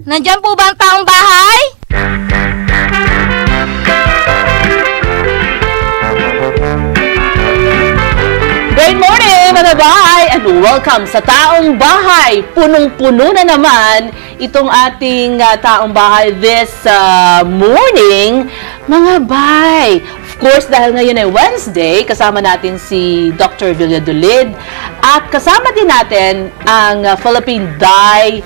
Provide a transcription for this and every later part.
Nandiyan po ba ang taong bahay? Good morning, mga bahay, and welcome sa Taong Bahay. Punong-puno na naman itong ating Taong Bahay this morning, mga bay. Of course, dahil ngayon ay Wednesday, kasama natin si Dr. Villadolid at kasama din natin ang Philippine Dye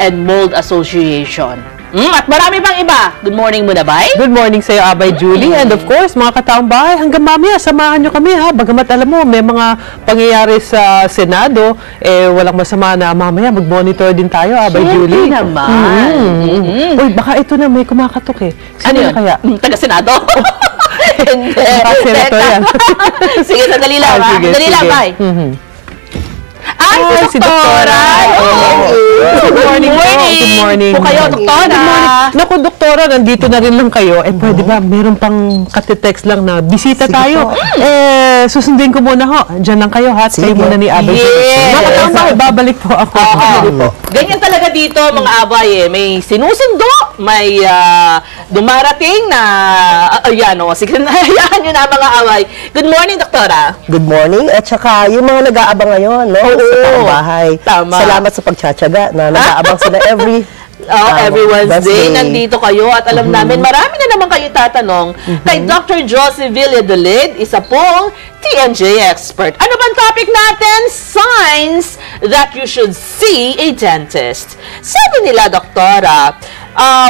and Mold Association. At marami pang iba. Good morning muna, bay. Good morning sa'yo, Abay Julie. And of course, mga kataong bahay, hanggang mamaya, samahan nyo kami ha. Bagamat alam mo, may mga pangyayari sa Senado, walang masama na mamaya mag-monitor din tayo, Abay Julie. Siyempre naman. Uy, baka ito na may kumakatok eh. Sino Ano na kaya? Taga-Senado? Hindi. Senator yan. Sige, sandali lang. Sige, Sandali lang, sige. bay. Ay, si si Doktora! Good morning po. Good morning. Po kayo, Doktora. Good morning. Naku, Doktora, nandito na rin lang kayo. Pwede ba, meron pang katitext lang na bisita tayo. Susundin ko muna ho. Diyan lang kayo ha. Kayo muna ni Abay. Yes. Mga kataong bahay, babalik po ako. Ganyan talaga dito, mga abay. May sinusundo, may dumarating na... ayan o, sige na, ayan yun na, mga abay. Good morning, Doktora. Good morning. At saka, yung mga nag-aabang ngayon, no? Sa Taong Bahay. Tama. Salamat sa pagtsatsaga na nag-aabang sila every Wednesday, nandito kayo at alam namin, marami na naman kayo tatanong kay Dr. Josie Villadolid, isa pong TNJ expert. Ano bang topic natin? Signs that you should see a dentist. Sabi nila, Doktora,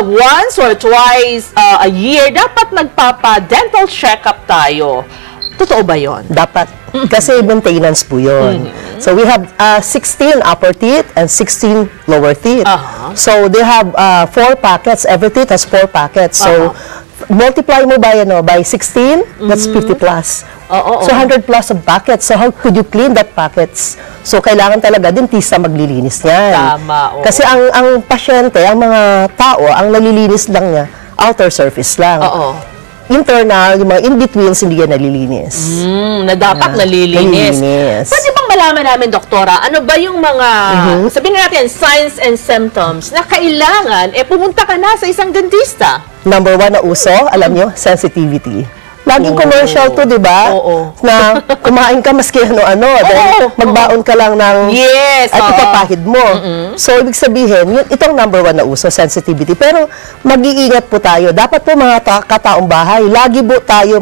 once or twice a year, dapat nagpapa-dental check-up tayo. Totoo ba yun? Dapat. Kasi maintenance po yun. So, we have 16 upper teeth and 16 lower teeth. So, they have 4 packets. Every teeth has 4 packets. So, multiply mo by 16, that's 50 plus. So, 100 plus of packets. So, how could you clean that packets? So, kailangan talaga dentista maglilinis niyan. Tama. Kasi ang pasyente, ang mga tao, ang nalilinis lang niya, outer surface lang. Internal, yung mga in-betweens, hindi yan nalilinis. Na dapat nalilinis. Pwede bang malaman namin, Doktora, ano ba yung mga, sabihin natin, signs and symptoms na kailangan, pumunta ka na sa isang dentista? Number 1 na uso, alam nyo, sensitivity. Laging commercial to, di ba? Na kumain ka maski ano-ano. Magbaon ka lang ng... At ipapahid mo. So, ibig sabihin, itong number 1 na uso, sensitivity. Pero, mag-iingat po tayo. Dapat po mga kataong bahay, lagi po tayo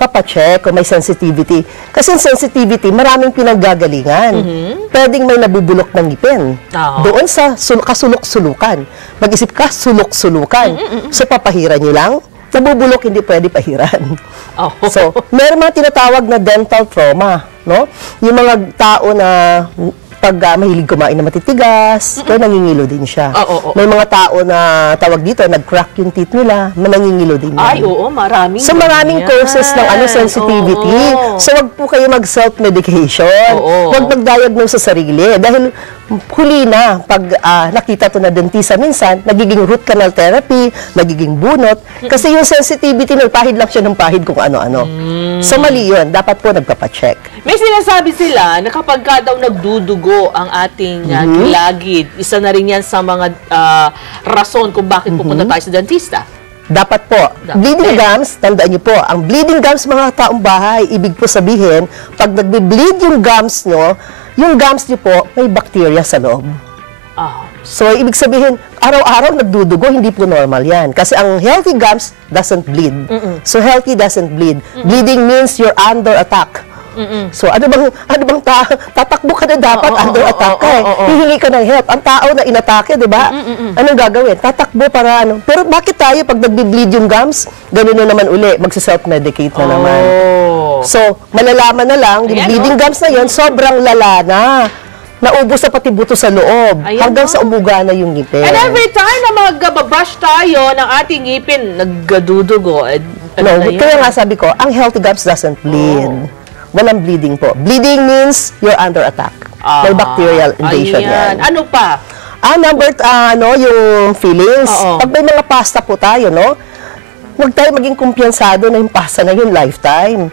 papacheck kung may sensitivity. Kasi sensitivity, maraming pinanggagalingan. Pwedeng may nabubulok ng ngipin. Doon sa kasulok-sulukan. Mag-isip ka, sulok-sulukan. So, papahiran nyo lang. Nabubulok, hindi pwede pahiran. So, meron mga tinatawag na dental trauma, no? Yung mga tao na pag mahilig kumain na matitigas, nangingilo din siya. May mga tao na tawag dito, nag-crack yung teeth nila, nangingilo din yan. Ay, oo, maraming. So, maraming causes ng sensitivity. So, wag po kayo mag-self-medication. Wag mag-diagnose sa sarili. Dahil huli na, pag nakita to na dentista, minsan, nagiging root canal therapy, nagiging bunot. Kasi yung sensitivity, nagpahid lang siya ng pahid kung ano-ano. So, mali yun. Dapat po nagpapacheck. May sinasabi sila na kapag ka daw nagdudugo ang ating gilagid, isa na rin yan sa mga rason kung bakit pupunta tayo sa dentista. Dapat po. Bleeding gums, tandaan niyo po, ang bleeding gums mga taong bahay, ibig po sabihin, pag nagbe-bleed yung gums nyo, yung gums niyo po, may bacteria sa loob. So, ibig sabihin, araw-araw nagdudugo, hindi po normal yan. Kasi ang healthy gums doesn't bleed. So, healthy doesn't bleed. Bleeding means you're under attack. So, ano bang tatakbo ka na dapat under attack ka hihingi ka ng help. Ang tao na inatake, di ba? Anong gagawin? Tatakbo para ano. Pero bakit tayo, pag nagbe-bleed yung gums, gano'n na naman uli, magsa-self-medicate na naman. So, malalaman na lang, yung bleeding gums na yun, sobrang lala na. Naubos na pati buto sa loob. Hanggang sa umuga na yung ngipin. And every time na mag-brush tayo ng ating ngipin, nagdudugo. Kaya nga sabi ko, ang healthy gums doesn't bleed. Walang bleeding po. Bleeding means you're under attack. May bacterial invasion yan. Ano pa? Yung feelings. Pag may mga pasta po tayo, huwag tayo maging kumpiyansado na yung pasta na yun lifetime.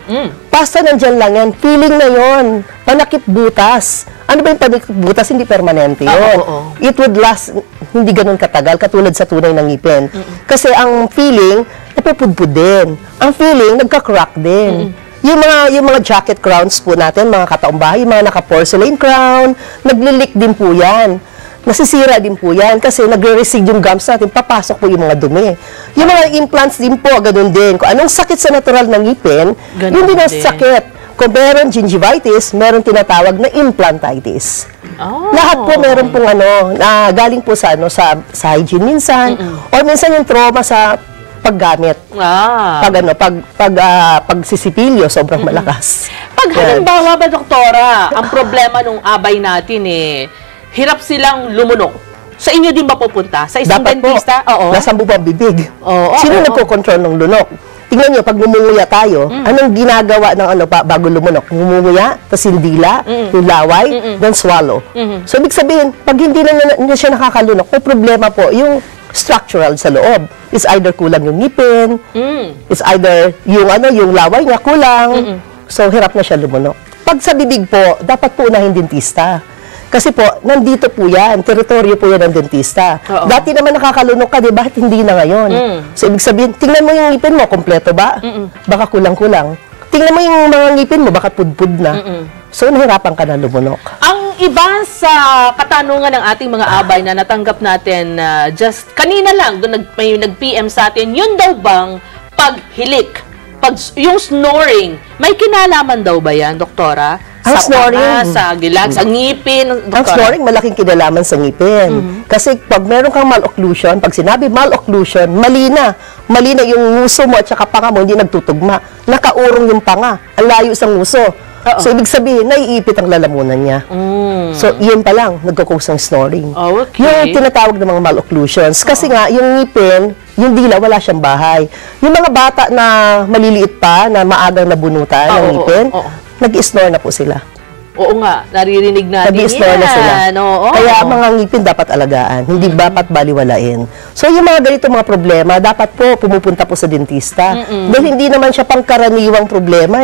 Pasta nandyan lang yan. Feeling na yun. Panakip butas. Ano ba yung panakip butas? Hindi permanente yun. It would last hindi ganun katagal, katulad sa tunay ng ngipin. Kasi ang feeling, napupudpud din. Ang feeling, nagka-crack din. Yung mga jacket crowns po natin, mga kataong bahay, yung mga naka-porcelain crown, naglilik din po yan. Nasisira din po yan kasi nagre-recede yung gums natin, papasok po yung mga dumi. Yung mga implants din po, ganun din. Kung anong sakit sa natural ng ngipin, yun din ang sakit. Kung meron gingivitis, meron tinatawag na implantitis. Lahat po meron pong galing po sa hygiene minsan, or minsan yung trauma sa paggamit. Pagsisipilyo, sobrang malakas. Pag halimbawa ba, doktora, ang problema nung abay natin hirap silang lumunok. Sa inyo din ba pupunta? Sa isang dentista? Oo. Nasa bubong bibig. Sino nagko-control ng lunok? Tingnan nyo, pag ngumunguya tayo, anong ginagawa ng bago lumunok? Ngumunguya, tapos yung dila, yung laway, then swallow. So, ibig sabihin, pag hindi na siya nakakalunok, may problema po yung structural sa loob. It's either kulang yung ngipin, it's either yung laway niya kulang, so hirap na siya lumunok. Pag sa bibig po, dapat po unahin dentista. Kasi po, nandito po yan, teritoryo po yan ng dentista. Dati naman nakakalunok ka, bakit hindi na ngayon? So, ibig sabihin, tingnan mo yung ngipin mo, kompleto ba? Baka kulang-kulang. Tingnan mo yung mga ngipin mo, baka pudpud na. So, nahirapan ka na lumunok. Ang iba sa katanungan ng ating mga abay na natanggap natin just kanina lang, doon may nag-PM sa atin, yun daw bang paghilik, yung snoring, may kinalaman daw ba yan, doktora? Ang snoring, sa gilag, sa ngipin. Ang snoring, malaking kinalaman sa ngipin. Kasi pag meron kang malocclusion, pag sinabi malocclusion, mali na yung nguso mo at saka panga mo, hindi nagtutugma. Nakaurong yung panga, ang layo sa nguso. So, ibig sabihin, naiipit ang lalamunan niya. So, yun pa lang, nagkukos ng snoring. Yung tinatawag ng mga malocclusions. Kasi nga, yung ngipin, yung dila, wala siyang bahay. Yung mga bata na maliliit pa, na maagang nabunutan ng ngipin, nag-snore na po sila. Oo nga, naririnig natin nag-snore na sila. Kaya mga ngipin dapat alagaan, hindi dapat baliwalain. So yung mga ganito mga problema, dapat po pumupunta po sa dentista. Dahil hindi naman siya pangkaraniwang problema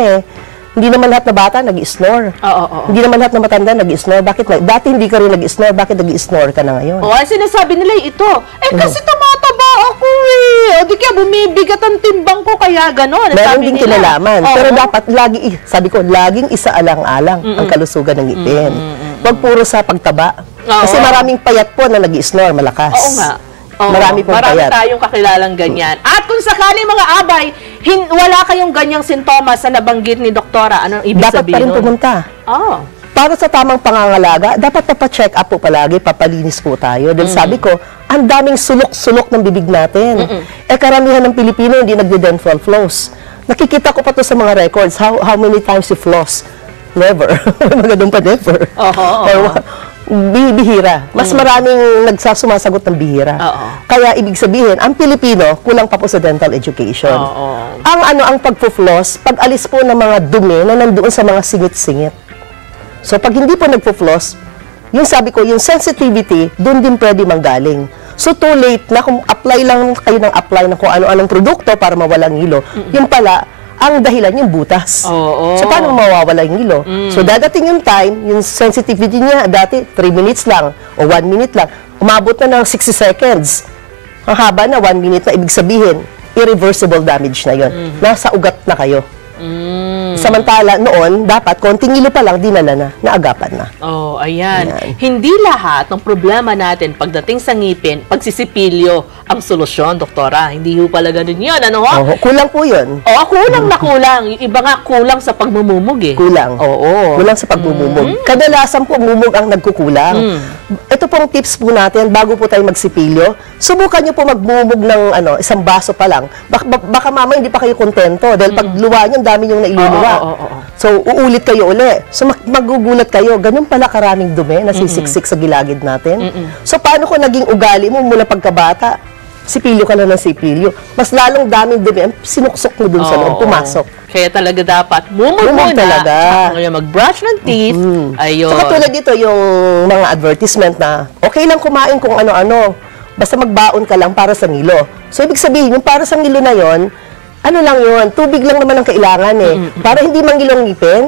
Hindi naman lahat na bata nag-snore. Hindi naman lahat na matanda nag-snore. Dati hindi ka rin nag-snore, bakit nag-snore ka na ngayon? Sinasabi nila ito. Kasi tumataba ako O di kaya bumibigat ang timbang ko, kaya gano'n. Meron din kinalaman. Pero dapat sabi ko, laging isaalang-alang ang kalusugan ng ngipin. Huwag puro sa pagtaba. Kasi maraming payat po na nag-snore, malakas. Oo nga. Marami tayong kakilalang ganyan. At kung sakali mga abay, wala kayong ganyang sintomas na nabanggit ni doktora, anong ibig dapat sabihin? Dapat pa rin pumunta. Para sa tamang pangangalaga, dapat papacheck up po palagi, papalinis po tayo. Dahil sabi ko, ang daming sulok-sulok ng bibig natin. Karamihan ng Pilipino hindi nagde-dental floss. Nakikita ko pa to sa mga records, how many times you floss? Never. Magadong pa never. Bihira. Mas maraming sumasagot ng bihira. Kaya ibig sabihin, ang Pilipino kulang pa po sa dental education. Ang pagpo-floss, pag-alis po ng mga dumi na nandoon sa mga singit-singit. So pag hindi po nagpo-floss, yung sabi ko, yung sensitivity, doon din pwede manggaling. So too late na kung apply lang kayo ng apply ng kung ano-anong produkto para mawala ng hilo. Yung pala, ang dahilan yung butas. So, paano mawawala yung hilo? So, dadating yung time, yung sensitivity niya, dati 3 minutes lang o 1 minute lang, umabot na ng 60 seconds. Ang haba na 1 minute na, ibig sabihin, irreversible damage na yun. Nasa ugat na kayo. Samantala, noon, dapat, konting hilo pa lang, dinala na, naagapan na. Ayan. Hindi lahat ng problema natin pagdating sa ngipin, pagsisipilyo, ang solusyon, doktora. Hindi ho pala ganun yun, ano ho? Kulang po yun. Kulang na kulang. Yung iba nga, kulang sa pagmumumog Kulang. Kulang sa pagmumumog. Kadalasan po, mumog ang nagkukulang. Ito pong tips po natin, bago po tayo magsipilyo, subukan nyo po magmumog ng isang baso pa lang. Baka mama, hindi pa kayo kontento. Dahil pag luwa nyo, dami yung nailuluwa. So, uulit kayo uli. So, magugulat kayo. Ganun pala karaming dumi na sisiksik sa gilagid natin. So, paano kung naging ugali mo mula pagkabata? Sipilyo ka na ng sipilyo. Mas lalong daming dumi, sinuksok mo dun sa loob, pumasok. Kaya talaga dapat mumog muna. Talaga. Mag-brush ng teeth. Ayun. So, katulad dito yung mga advertisement na okay lang kumain kung ano-ano. Basta magbaon ka lang para sa ngilo. So, ibig sabihin, yung para sa ngilo na yon, ano lang yun, tubig lang naman ang kailangan Para hindi mangilong ngipin,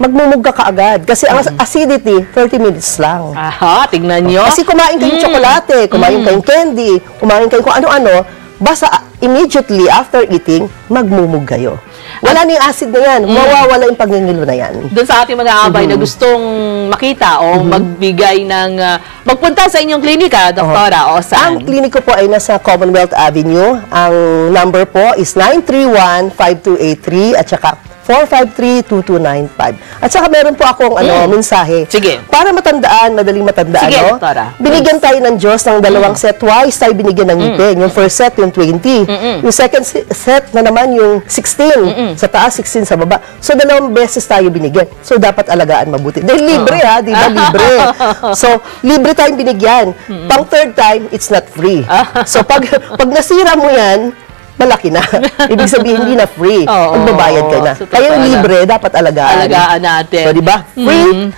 magmumugga ka agad. Kasi ang acidity, 30 minutes lang. Aha, tignan nyo. Kasi kumain kayong tsokolate, kumain kayong candy, kumain kayong kung ano-ano, basta immediately after eating, magmumug kayo. Wala na yung acid na yan. Mawawala yung pagngingilo na yan. Doon sa ating mga abay na gustong makita o magbigay ng, magpunta sa inyong klinika, doktora, o saan? Ang kliniko po ay nasa Commonwealth Avenue. Ang number po is 931-5283 at saka 453-2295. At saka meron po akong mensahe. Sige. Para matandaan, madaling matandaan. Sige, doktora. Binigyan tayo ng Diyos ng dalawang set. Twice tayo binigyan ng ngipin. Yung first set, yung 20. Yung second set na naman, yung 16. Sa taas, 16 sa baba. So, dalawang beses tayo binigyan. So, dapat alagaan mabuti. Dahil libre di ba? Libre. So, libre tayong binigyan. Pang third time, it's not free. So, pag nasira mo yan, malaki na. Ibig sabihin, hindi na free. Magbabayad ka na. Kaya yung libre, dapat alagaan. Alagaan natin. So, di ba? Free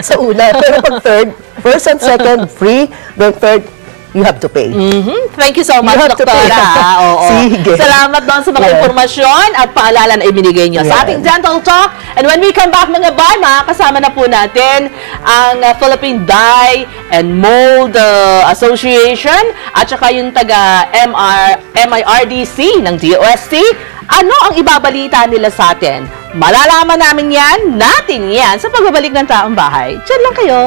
sa una. Pero pag third, first and second, free. Then third, you have to pay. Thank you so much, doktora. Sige. Salamat doon sa mga impormasyon at paalala na ibinigay nyo sa ating Dental Talk. And when we come back, mga bar, makakasama na po natin ang Philippine Dye and Mold Association at saka yung taga MIRDC ng DOST. Ano ang ibabalita nila sa atin? Malalaman natin yan sa pagbabalik ng Taong Bahay. Diyan lang kayo.